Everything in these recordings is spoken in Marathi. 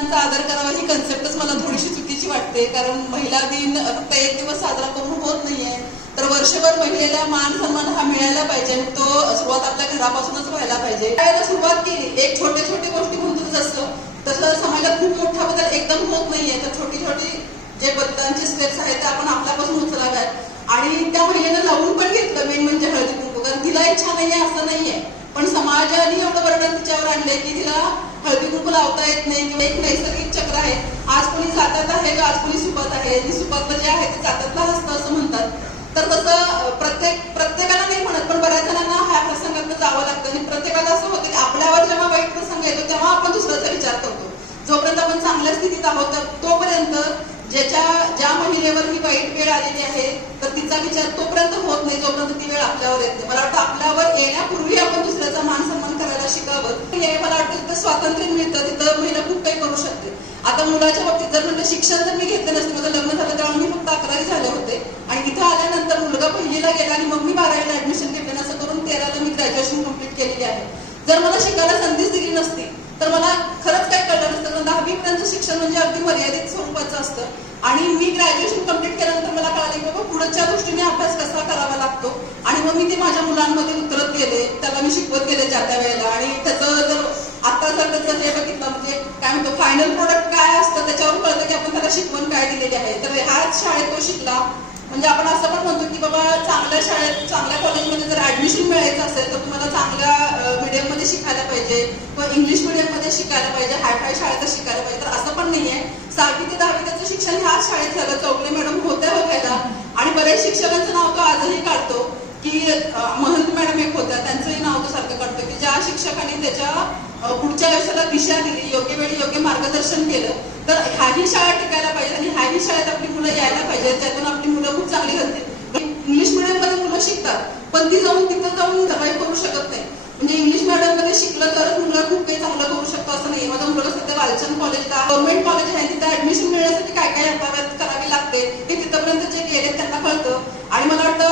महिलांचा आदर करावा ही कन्सेप्टच मला थोडीशी चुकीची वाटते. कारण महिला दिन फक्त एक दिवस साजरा करून होत नाहीये. तर वर्षभर महिलेला मान सन्मान हा मिळायला पाहिजे आणि तो सुरुवात आपल्या घरापासूनच व्हायला पाहिजे. त्याला सुरुवात केली एक छोटे छोटे गोष्टी म्हणतो जसं तसं समाजात खूप मोठा बदल एकदम होत नाहीये. तर छोटी छोटी जे बदलांचे स्टेप्स आहेत ते आपण आपल्यापासून उचलाव्यात. आणि त्या महिलेनं लावून पण घेतलं मेन म्हणजे हळदी कुंकू. कारण तिला इच्छा नाहीये असं नाहीये. पण समाजाने एवढं वर्णन तिच्यावर आणलंय की तिला हळदी कुंकू लावता येत नाही किंवा एक नैसर्गिक चक्र आहे. आज कोणी जातात आहे आज कोणी सुपात आहे. आणि सुपातलं जे म्हणजे आहे ते जातातला हसतं असं म्हणतात. तर तसं प्रत्येक प्रत्येकाला नाही म्हणत पण बऱ्याच जणांना ह्या प्रसंगात जावं लागतं. आणि प्रत्येकाला असं होतं की आपल्यावर जेव्हा वाईट प्रसंग येतो तेव्हा आपण दुसऱ्याचा विचार करतो. जोपर्यंत आपण चांगल्या स्थितीत आहोत तर तोपर्यंत ज्याच्या ज्या ही वाईट वेळ आलेली आहे तर तिचा विचार तोपर्यंत होत नाही जोपर्यंत ती वेळ आपल्यावर येते मला वाटतं आपल्यावर येण्यापूर्वी आपण दुसऱ्याचा मान सन्मान करायला शिकावं. हे मला वाटतं तिथं स्वातंत्र्य मिळतं तिथं महिला खूप काही करू शकते. आता मुलाच्या बाबतीत जर म्हणजे शिक्षण जर मी घेतलं नसतं माझं लग्न झालं तेव्हा मी फक्त अकरावी झाले होते. आणि इथं आल्यानंतर मुलगा पहिलीला गेला आणि मग मी बारावीला ऍडमिशन घेतलं असं करून तेराला मी ग्रॅज्युएशन कंप्लीट केलेली आहे. जर मला शिकायला संधीच दिली नसती तर मला खरंच काही कळलं नसतं. कारण दहावीपर्यंत शिक्षण म्हणजे अगदी मर्यादित स्वरूपाचं असतं. आणि मी ग्रॅज्युएशन कंप्लीट केल्यानंतर मला कळालं की बाबा पुढच्या दृष्टीने अभ्यास कसा करावा लागतो. आणि मग मी ते माझ्या मुलांमध्ये उतरत गेले त्याला मी शिकवत गेले ज्या त्या वेळेला. आणि त्याचं जर आता जर त्याचं हे बघितलं म्हणजे काय म्हणतो फायनल प्रोडक्ट काय असतं त्याच्यावर कळतं की आपण त्याला शिकवण काय दिलेली आहे. तर ह्याच शाळेत तो शिकला. म्हणजे आपण असं पण म्हणतो की बाबा चांगल्या शाळेत चांगल्या कॉलेजमध्ये जर ऍडमिशन मिळायचं असेल तर तुम्हाला चांगल्या मध्ये शिकायला पाहिजे किंवा इंग्लिश मिडियममध्ये शिकायला पाहिजे हायफाय शाळेत शिकायला पाहिजे तर असं पण नाहीये. सहावी ते दहावी त्याचं शिक्षण ह्याच शाळेत झालं चौकडे मॅडम होत्या बघायला. आणि बऱ्याच शिक्षकांचं नाव तो आजही काढतो की महंत मॅडम एक होत्या त्यांचंही नाव तो सारखं काढतो की ज्या शिक्षकांनी त्याच्या पुढच्या आयुष्याला दिशा दिली योग्य वेळी योग्य मार्गदर्शन केलं तर ह्याही शाळा टिकायला पाहिजे आणि ह्याही शाळेत आपली मुलं यायला पाहिजे त्यातून आपली मुलं खूप चांगली घडतील. मुलं शिकतात. पण ती जाऊन तिथं जाऊन सर्वाईव्ह करू शकत नाही. म्हणजे इंग्लिश मिडियममध्ये शिकलं तरच मुलगा खूप काही चांगलं करू शकतो असं नाही. माझा मुलगा सध्या वालचंद कॉलेजला गव्हर्नमेंट कॉलेज आहे. तिथं ऍडमिशन मिळण्यासाठी काय काय अभ्यास करावी लागते हे तिथपर्यंत जे गेले त्यांना कळतं. आणि मला वाटतं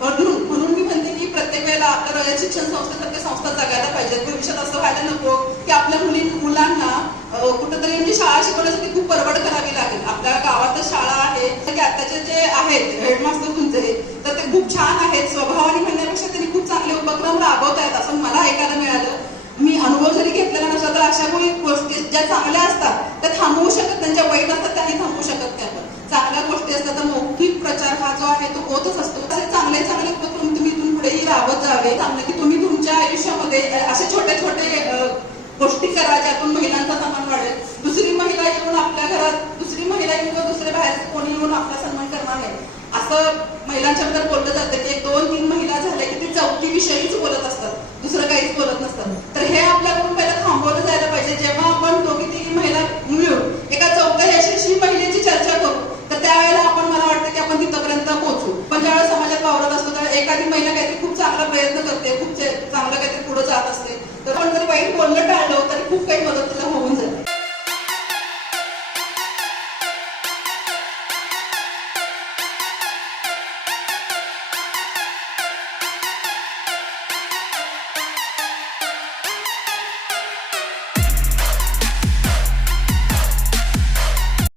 म्हणून म्हणून मी म्हणते की प्रत्येक वेळेला आपल्या रयत शिक्षण संस्थेसारख्या संस्था जगायला पाहिजेत. भविष्यात असं व्हायला नको की आपल्या मुली मुलांना कुठंतरी म्हणजे शाळा शिकवण्यासाठी खूप परवड करावी लागेल. आपल्या गावात शाळा आहे. तर की आताचे जे आहेत हेडमास्टर तुमचे खूप छान आहेत. स्वभावाने म्हणण्यापेक्षा त्यांनी खूप चांगले उपक्रम राबवत आहेत असं मला ऐकायला मिळालं. मी अनुभव जरी घेतलेला नसला तर अशा काही गोष्टी ज्या चांगल्या असतात त्या थांबवू शकत त्यांच्या वाईट असतात त्याही थांबवू शकत नाही आपण. चांगल्या गोष्टी असतात तर मौखिक प्रचार हा जो आहे तो होतच असतो. तर चांगले चांगले उपक्रम तुम्ही इथून पुढेही राबत जावे. चांगलं की तुम्ही तुमच्या आयुष्यामध्ये असे छोटे छोटे गोष्टी करा ज्यातून महिलांचा सन्मान वाढेल. दुसरी महिला येऊन आपल्या घरात महिला किंवा दुसरे बाहेर कोणी येऊन आपला सन्मान करणार नाही. असं महिलांच्या बद्दल बोललं जातं की एक दोन तीन महिला झाल्या की ते चौथी विषयीच बोलत असतात दुसरं काहीच बोलत नसतात. तर हे आपल्याकडून पहिला थांबवलं जायला पाहिजे. जेव्हा आपण दोघी तिघी महिला मिळून एका चौथ्या यशस्वी महिलेची चर्चा करू तर त्यावेळेला आपण मला वाटतं की आपण तिथपर्यंत पोहोचू. पण ज्यावेळेस समाजात वावरत असतो तर एखादी महिला काहीतरी खूप चांगला प्रयत्न करते खूप चांगलं काहीतरी पुढे जात असते. तर आपण जर वाईट बोलणं टाळलं तरी खूप काही मदत तिला